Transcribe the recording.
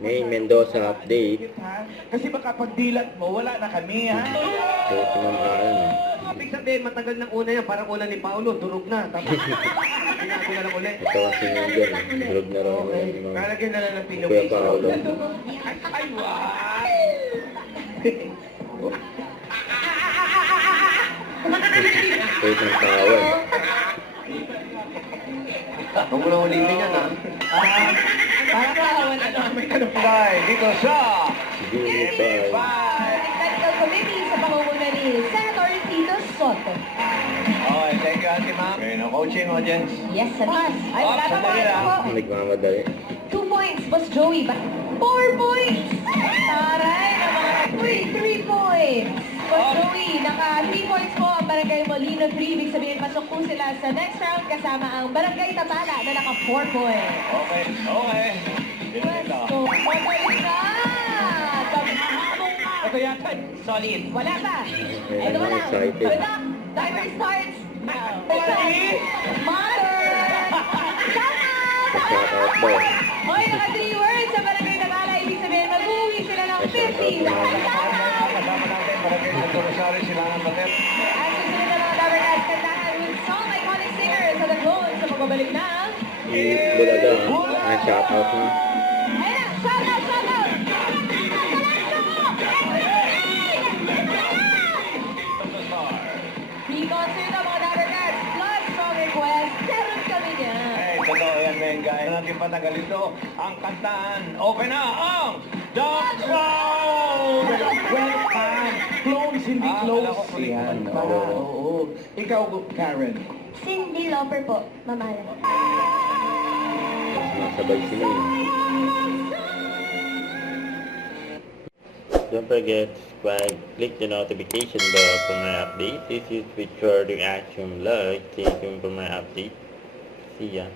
May Mendoza update. Kasi baka pagdilat mo, wala na kami, ha? So, sinamahan. Ibig sabihin, matagal ng una yan. Parang una ni Paolo, durog na. Tapos, binago na lang ulit. Ito kasi nga dyan. Durog na raw Okay. yung mga Lalagyan na lang ng pillow Kuya case. Paolo. Ay, wow! Wait ng tawa. Huwag mo na ulitin yan, ha? Para kawan ano, may tanong tayo dito sa Siguro pa. Technical Committee sa pangunguna ni Senator Tito Soto. Okay, thank you, Ate Ma'am. Okay, no coaching audience. Yes, Sanis. Ay, wala na sandali lang. po. Nagmamadali. 2 points, Boss Joey. 4 points! Taray na mga... Uy, 3 points! Boss Joey, naka 3 points po ang Barangay Molino 3. Ibig sabihin, pasok po sila sa next round kasama ang Barangay Tatala na naka 4 points. Okay, okay. Dito dito. So, magaling na! Ito yata, solid. Wala pa. Okay, Ito I'm wala. excited. Wala. Timer starts. Solid! Mother! Shout out! Shout out daw. Hoy, naka 3 words sa Barangay Tatala. Ibig sabihin, mag-uwi sila ng 50. Shout out! Kasama natin, Barangay Santo Rosario, Silangan Batet. At susunod na mga Dabarcats kantahan with song iconic singer sa Dagon sa pagbabalik ng... Bulaga. Ah, shout out na. Ayun na! Shout out! Shout out! Pre-concert ang mga Dabarcats plus song request. Meron kami niya. Hey, totoo yan, Benga. Natin patagal ito. Ang kantaan. Open na ang The Clown! Welcome! Clones, hindi akala clones. ko yan. Oo. Ikaw, Karen. Cindy Lauper po, mamala. Nasabay sila eh. Don't forget to subscribe, click the notification bell for my updates. This is Victor the Action Vlog. Stay tuned for my update. See ya.